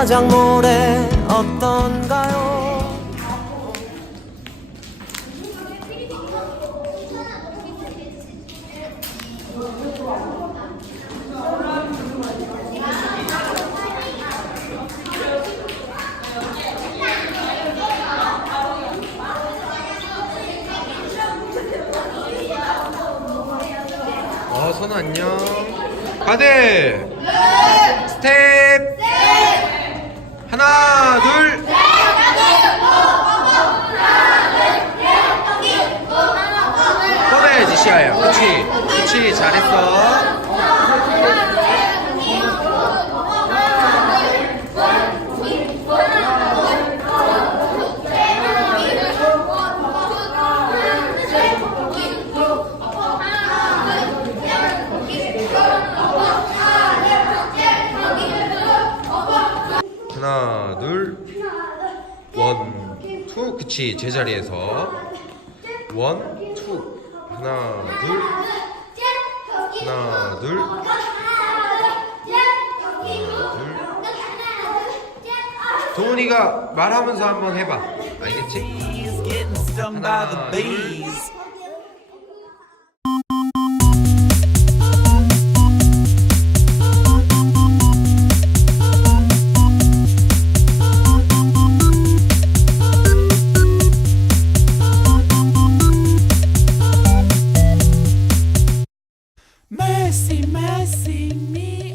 자작 노래 어떤가요? 어, 선우 안녕. 가대. 스텝. 하나, 둘. 그치. 그치, 잘했어. 하나, 둘. 원, 투. 그치, 제자리에서. 원, 투. 하나, 둘. 하나, 둘. 동훈이가 말하면서 한번 해봐. 알겠지? 하나, 둘. Messi, Messi, me.